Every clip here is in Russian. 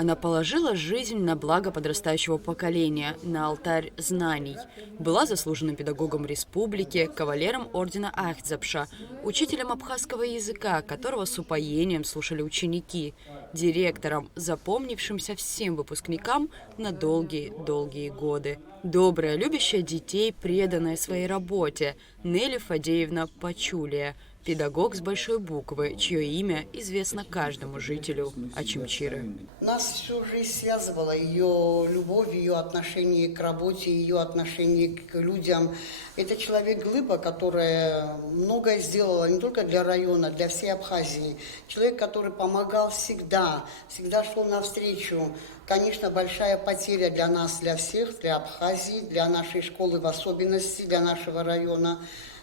Она положила жизнь на благо подрастающего поколения, на алтарь знаний. Была заслуженным педагогом республики, кавалером ордена Ахтзапша, учителем абхазского языка, которого с упоением слушали ученики, директором, запомнившимся всем выпускникам на долгие-долгие годы. Добрая, любящая детей, преданная своей работе Нелли Фадеевна Пачулия, педагог с большой буквы, чье имя известно каждому жителю Очимчиры. Нас всю жизнь связывала ее любовь, ее отношение к работе, ее отношение к людям. Это человек-глыба, которая многое сделала не только для района, для всей Абхазии. Человек, который помогал всегда, всегда шел навстречу. Конечно, большая потеря для нас, для всех, для Абхазии, для нашей школы в особенности, для нашего района.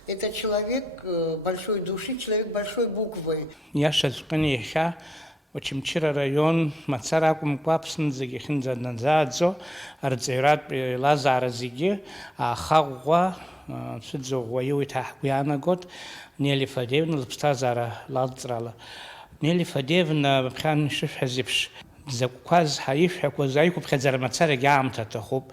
Это человек большой души, человек большой буквы. Очимчира район Мацаракум Квапсн Зигихинза Назадзо, Арцерат Лазара Зиги, Хагва, Судзо Ваюита Гуянагот, Нелли Фадеевна Лапстазара Лалцрала. Нелли Фадеевна Хан Шифхазипш, Закваз Хаиф, Хаквазайку Пхазар Мацара Гамта Тахуб,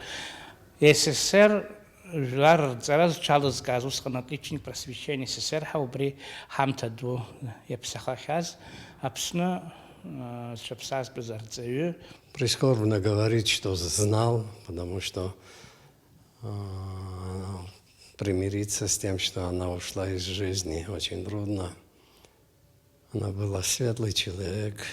СССР. Жар зараз чалыз газус отличник просвещения СССР хаубри хамтаду епсахахаз апсна шапсас безарцею. Прискорбно говорить, что знал, потому что примириться с тем, что она ушла из жизни, очень трудно. Она была светлый человек.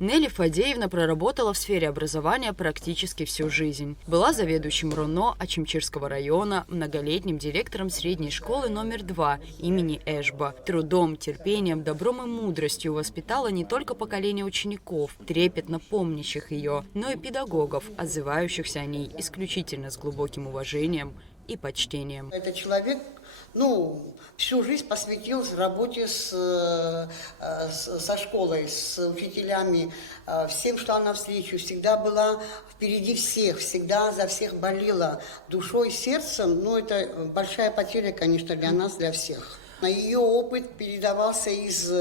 Нелли Фадеевна проработала в сфере образования практически всю жизнь. Была заведующим РОНО Очимчирского района, многолетним директором средней школы номер 2 имени Эшба. Трудом, терпением, добром и мудростью воспитала не только поколение учеников, трепетно помнящих ее, но и педагогов, отзывающихся о ней исключительно с глубоким уважением и почтением. Это человек, всю жизнь посвятил работе со школой, с учителями, всем шла навстречу, всегда была впереди всех, всегда за всех болела душой, сердцем. Это большая потеря, конечно, для нас, для всех. Ее опыт передавался из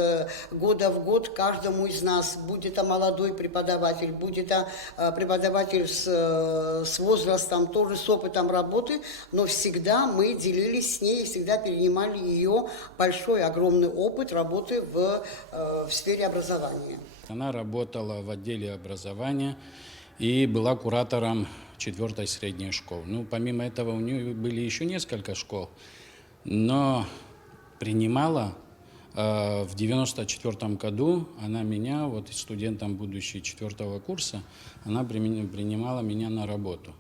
года в год каждому из нас, будь это молодой преподаватель, будь это преподаватель с возрастом, тоже с опытом работы, но всегда мы делились с ней, всегда перенимали ее большой, огромный опыт работы в сфере образования. Она работала в отделе образования и была куратором 4-й средней школы. Помимо этого у нее были еще несколько школ, но принимала в 1994 году, она меня, студентом будущей 4-го курса, она принимала меня на работу.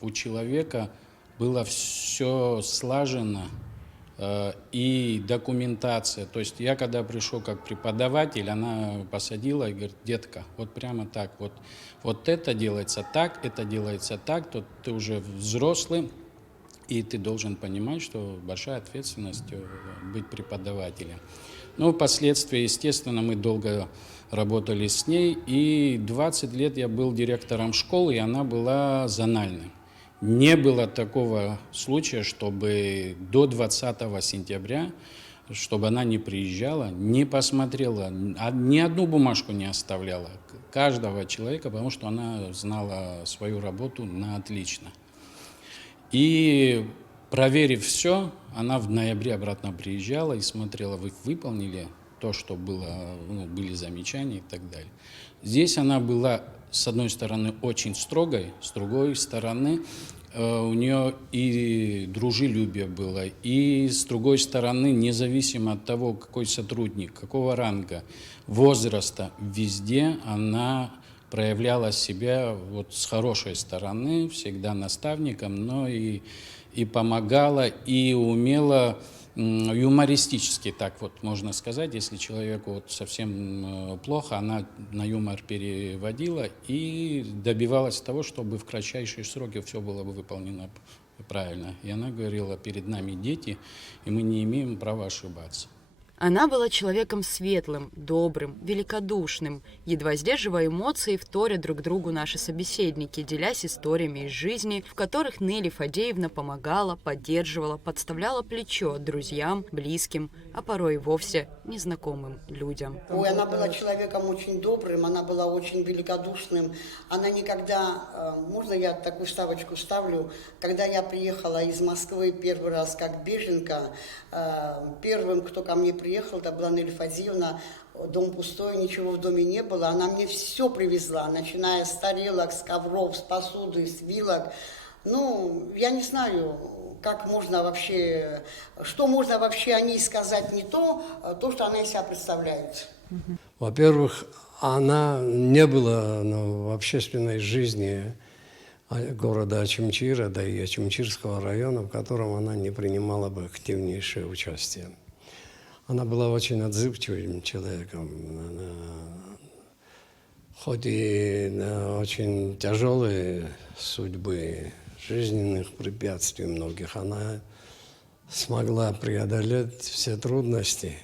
У человека было все слажено, и документация. То есть я когда пришел как преподаватель, она посадила и говорит: детка, прямо так, это делается так, то ты уже взрослый, и ты должен понимать, что большая ответственность быть преподавателем. Впоследствии, естественно, мы долго работали с ней, и 20 лет я был директором школы, и она была зональной. Не было такого случая, чтобы до 20 сентября, чтобы она не приезжала, не посмотрела, ни одну бумажку не оставляла каждого человека, потому что она знала свою работу на отлично. И проверив все, она в ноябре обратно приезжала и смотрела, вы выполнили то, что было, были замечания и так далее. Здесь она была, с одной стороны, очень строгой, с другой стороны, у нее и дружелюбие было, и с другой стороны, независимо от того, какой сотрудник, какого ранга, возраста, везде она проявляла себя с хорошей стороны, всегда наставником, но и помогала, и умела юмористически, так можно сказать, если человеку совсем плохо, она на юмор переводила и добивалась того, чтобы в кратчайшие сроки все было бы выполнено правильно. И она говорила: перед нами дети, и мы не имеем права ошибаться. Она была человеком светлым, добрым, великодушным. Едва сдерживая эмоции, вторя друг другу наши собеседники, делясь историями из жизни, в которых Нелли Фадеевна помогала, поддерживала, подставляла плечо друзьям, близким, а порой и вовсе незнакомым людям. Ой, она была человеком очень добрым, она была очень великодушным. Она никогда, можно я такую вставочку ставлю, когда я приехала из Москвы первый раз как беженка, первым, кто ко мне приехал, это была Нелли Фадеевна. Дом пустой, ничего в доме не было. Она мне все привезла, начиная с тарелок, с ковров, с посуды, с вилок. Ну, я не знаю, как можно вообще, что можно вообще о ней сказать не то, что она из себя представляет. Во-первых, она не была в общественной жизни города Очимчира, да и Очимчирского района, в котором она не принимала бы активнейшее участие. Она была очень отзывчивым человеком, хоть и очень тяжелые судьбы, жизненных препятствий многих, она смогла преодолеть все трудности,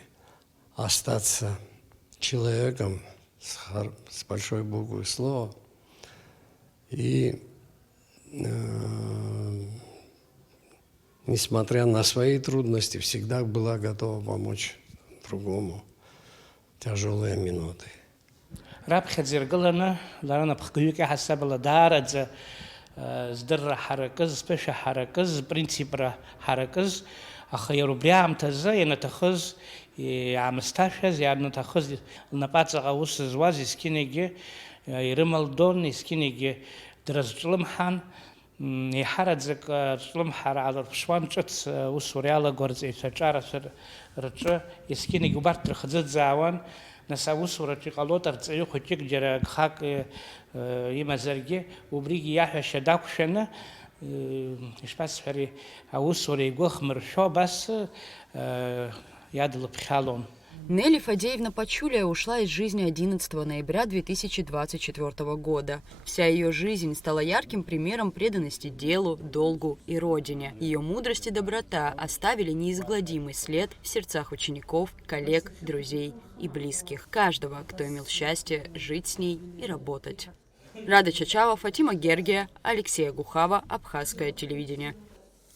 остаться человеком с большой буквы слова и, несмотря на свои трудности, всегда была готова помочь другому в тяжелые минуты. Рабхадзиргалана, ларана пхгюка хасабала дарадза, здра хараказ, спеша хараказ, принципра хараказ, ахайрубрям таза, янатахаз, и амсташаз, янатахаз, напаца аус зваз, искинеги, ирималдон, искинеги, дразжлымхан, и харадзак жлымхар алар шванчац, усуряла гордзе, сачарасар, рача, искинеги убартр хадзадзаван, نساوس ورتي قالوت أرتيو خطيك جرا خاك يمزرجي وبريجي يحيى شداكشنا إيش بس فري أوس وري جوخمر شو بس يادل بخالون. Нелли Фадеевна Пачулия ушла из жизни 11 ноября 2024 года. Вся ее жизнь стала ярким примером преданности делу, долгу и родине. Ее мудрость и доброта оставили неизгладимый след в сердцах учеников, коллег, друзей и близких. Каждого, кто имел счастье жить с ней и работать. Рада Чачава, Фатима Гергия, Алексея Гухава, Абхазское телевидение.